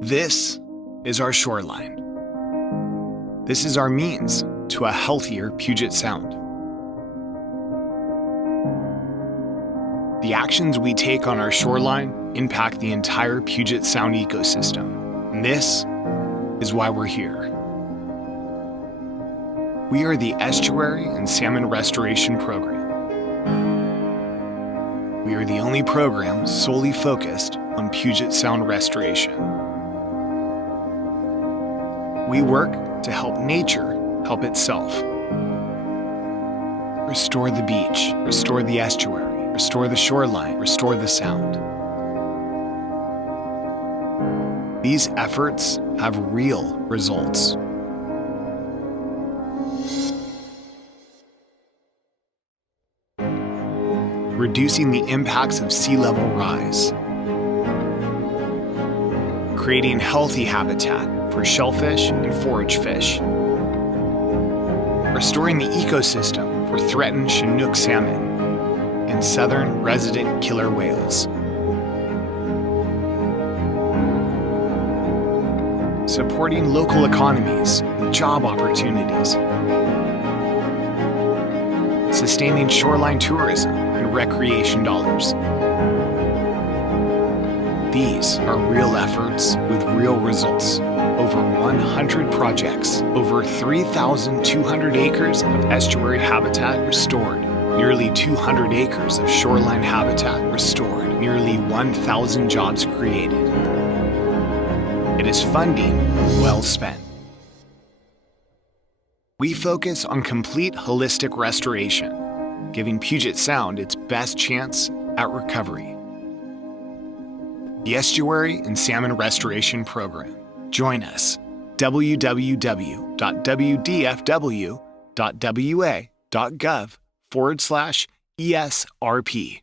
This is our shoreline. This is our means to a healthier Puget Sound. The actions we take on our shoreline impact the entire Puget Sound ecosystem, and this is why we're here. We are the Estuary and Salmon Restoration Program. We are the only program solely focused on Puget Sound restoration. We work to help nature help itself. Restore the beach, restore the estuary, restore the shoreline, restore the sound. These efforts have real results. Reducing the impacts of sea level rise. Creating healthy habitat for shellfish and forage fish. Restoring the ecosystem for threatened Chinook salmon and southern resident killer whales. Supporting local economies with job opportunities. Sustaining shoreline tourism and recreation dollars. These are real efforts with real results. Over 100 projects, over 3,200 acres of estuary habitat restored, nearly 200 acres of shoreline habitat restored, nearly 1,000 jobs created. It is funding well spent. We focus on complete holistic restoration, giving Puget Sound its best chance at recovery. The Estuary and Salmon Restoration Program. Join us. www.wdfw.wa.gov/ESRP.